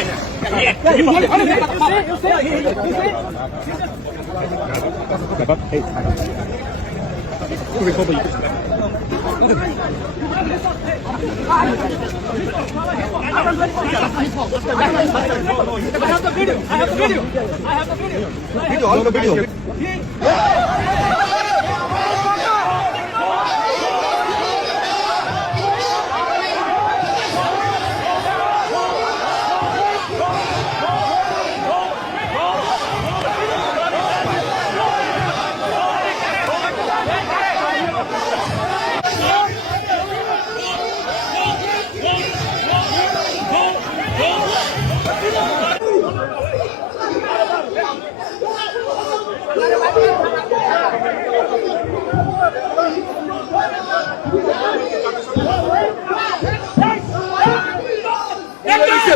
আমার শিবির আমাকে অ্যাটাক করছে আরে এটা আমার শিবির আমার অ্যাটাক করছে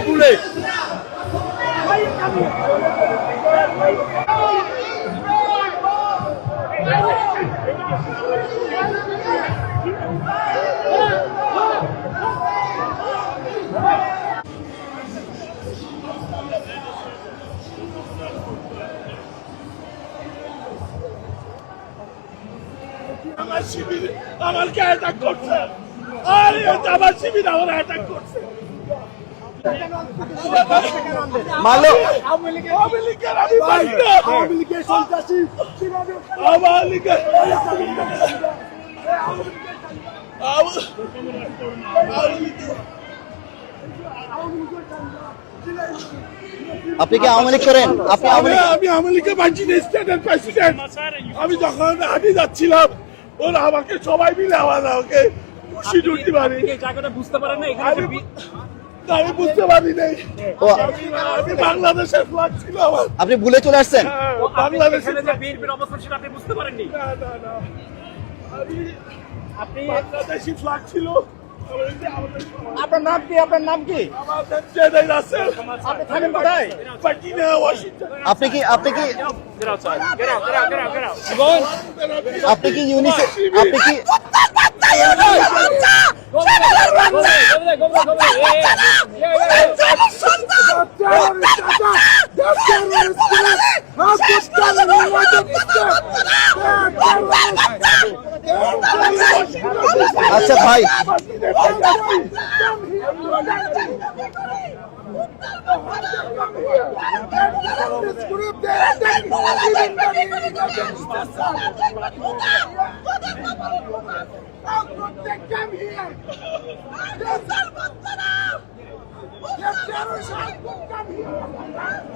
মারলো আওয়ামী লীগের আমি পাই না আওয়ামী লীগের সন্ত্রাসী আওয়ামী লীগের আওয়ামী- আওয়ামী আপনি কি আওয়ামী লীগ করেন? আপনি আমি আওয়ামী লীগের মানচিনের স্টেটের প্রেসিডেন্ট। আমি যখন হাঁটি যাচ্ছিলাম ওরা আমাকে সবাই মিলে আমার আমাকে খুশি ঢুকতে পারি এই জায়গাটা বুঝতে পারেন না এখানে আমি আমি বুঝতে পারি নাই। ও, আমি বাংলাদেশের ফ্ল্যাগ ছিল আমার। আপনি ভুলে চলে আসছেন? হ্যাঁ, বাংলাদেশের যে বিএনপির অবস্থান সেটা আপনি বুঝতে পারেননি? না, না, না। আমি আপনি বাংলাদেশি ফ্ল্যাগ ছিল। আপনার নাম কি? আপনার নাম কি? আপনি থাকেন কোথায়? আপনি কি আপনি কি. আপনি কি ইউনিসেফ আপনি কি Go over there, go over there,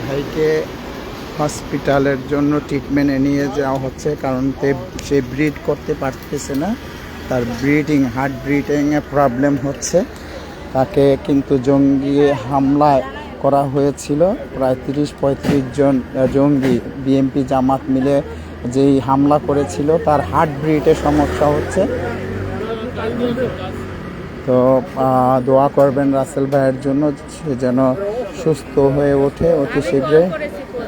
ভাইকে হসপিটালের জন্য ট্রিটমেন্টে নিয়ে যাওয়া হচ্ছে, কারণ সে ব্রিড করতে পারতেছে না। তার ব্রিডিং হার্ট ব্রিডিংয়ে প্রবলেম হচ্ছে। তাকে কিন্তু জঙ্গি হামলায় করা হয়েছিল। প্রায় তিরিশ পঁয়ত্রিশ জন জঙ্গি বিএমপি জামাত মিলে যেই হামলা করেছিল, তার হার্ট ব্রিডে সমস্যা হচ্ছে। তো দোয়া করবেন রাসেল ভাইয়ের জন্য, সে যেন সুস্থ হয়ে ওঠে অতি শীঘ্রই।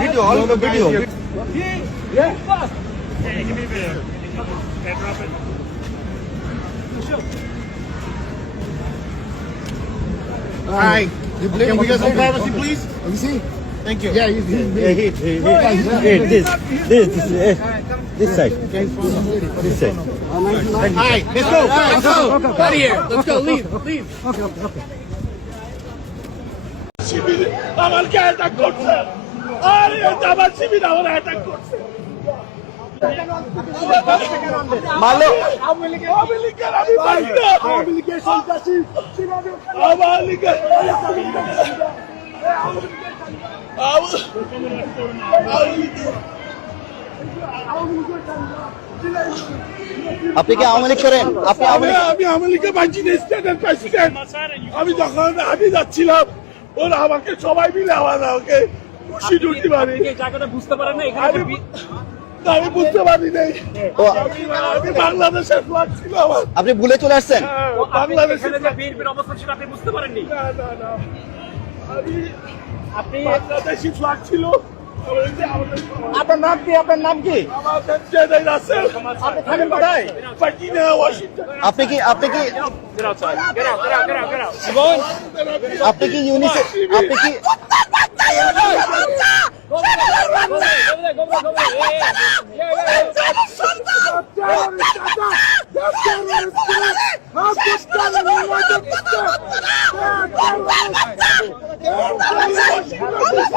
Video all the video Fast. Hi. Can we get some privacy, please? Let me see. Thank you. Yeah, he's, he's Here, here, this, this, this, uh, this side, this side. Hi, let's go. Let's go. Out of here. Let's go. Leave. Leave. Shibir আমাকে attack করছে আর শিবির আমার attack করছে। আমি আপনি কি আওয়ামী লীগ করেন? আপনি আমি আমি আওয়ামী লীগের মানছি স্টেটের প্রেসিডেন্ট আমি যখন হাঁটি যাচ্ছিলাম ওরা আমাকে সবাই মিলে আমার ওকে মারি। জায়গাটা বুঝতে পারেন না এখানে আমি বুঝতে পারি নাই। আমি বাংলাদেশের ছিল আমার। আপনি ভুলে চলে আসছেন? হ্যাঁ, আপনি বাংলাদেশের বিএনপির সেটা আপনি বুঝতে পারেননি। না না না। আমি আপনি বাংলাদেশি ফ্লাগ ছিল। আপনার নাম কি আপনার নাম কি আপনি থাকেন আপনি কি আপনি কি. আপনি কি ইউনিসেফ আপনি কি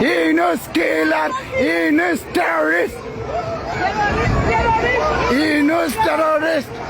y no es killer, terrorist, y no terrorist.